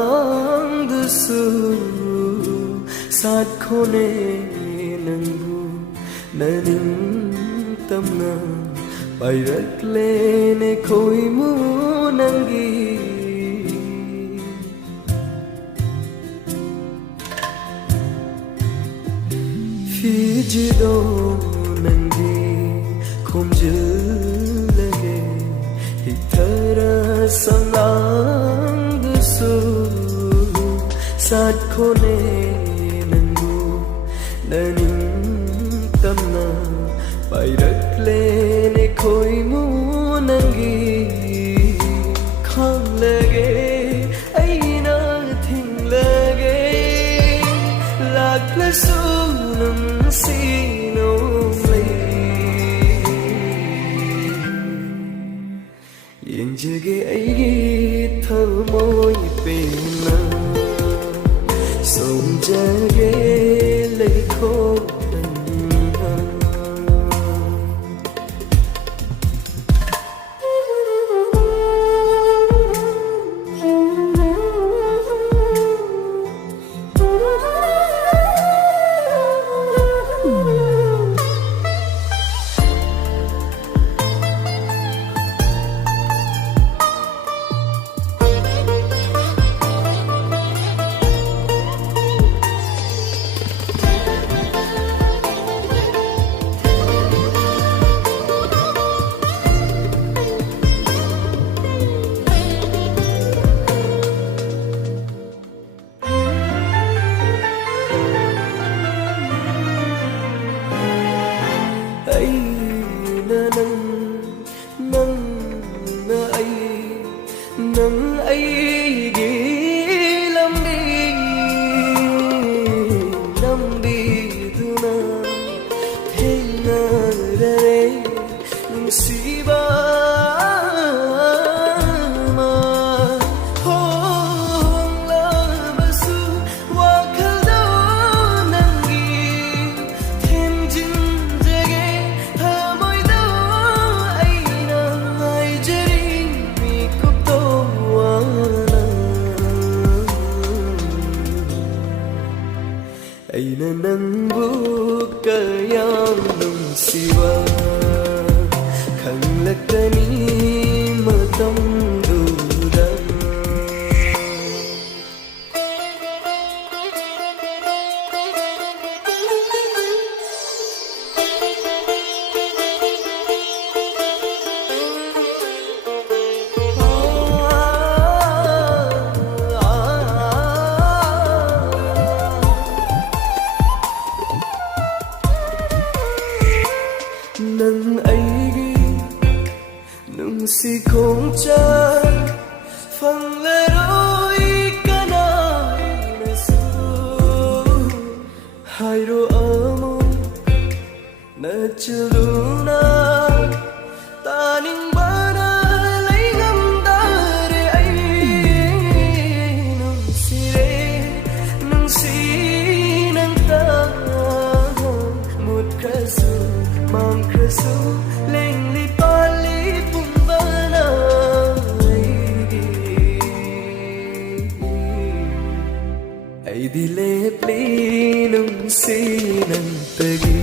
ꯂꯥꯡꯗꯁꯨ ꯁꯥꯠꯈꯣꯅꯦ ꯅꯪꯕꯨ ꯅꯅꯤꯡꯇꯝꯅ ꯄꯥꯏꯔꯛꯂꯦꯅꯦ ꯈꯣꯏꯃꯨ ꯅꯪꯒꯤ ꯐꯤꯖꯤꯗꯣ ꯅꯪꯒꯤ ꯈꯣꯝꯖꯤꯜꯂꯒꯦ ꯍꯤꯛꯊꯔ ꯁꯝꯂꯥꯡꯗꯁꯨ ꯁꯥꯠꯈꯣꯅꯦ ꯅꯪꯕꯨ ꯅꯅꯤꯡꯇꯝꯅ ꯄꯥꯏꯔꯛꯂꯦꯅꯦ ꯈꯣꯏꯃꯨ ꯅꯪꯒꯤ ꯈꯪꯂꯒꯦ ꯑꯩꯅ ꯊꯤꯡꯂꯒꯦ ꯂꯥꯛꯂꯁꯨ ꯌꯦꯡꯖꯒꯦ ꯑꯩꯒꯤ ꯊꯃꯣꯏ ꯄꯦꯟꯅ ꯁꯣꯝꯖꯒꯦ ꯂꯩꯈꯣꯛ ꯅꯪꯅ nâng ấy ghi lâm đi tu na thế na đây si ba ma hong la basu wa khada nangi thêm jin jage tha moi da ai na ai jeri mi kup to ꯑꯩꯅ ꯅꯪꯕꯨ ꯀꯌꯥꯝ ꯅꯨꯡꯁꯤꯕ ꯈꯪꯂꯛꯀꯅꯤ ꯃꯇꯝꯗꯨꯗ nâng ấy nungsi khong cha phang le roi kanai na su hai ro amo na chuluna ta ning bana lai ngam da re ai nungsi nang ta một khasu mang khasu leng li pali pung bana ai di le pli nung si nang tagi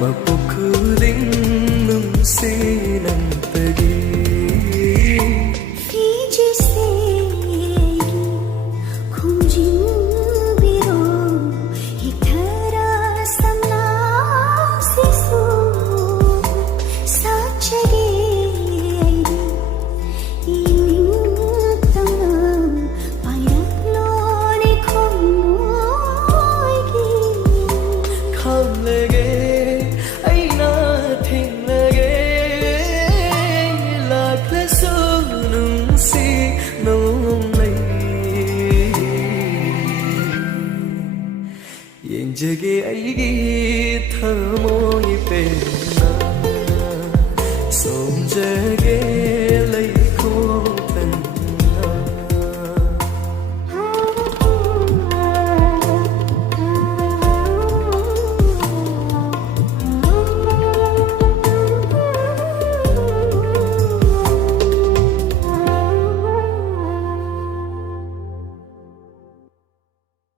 mapukhu ding nung si nang tagi fiji se khunjin biro hithara samla sisu sachage ining tanga pairaklo ni khomoi gi kham lege aina thing lege lakle su nung si nong lai yenjage aigi thamo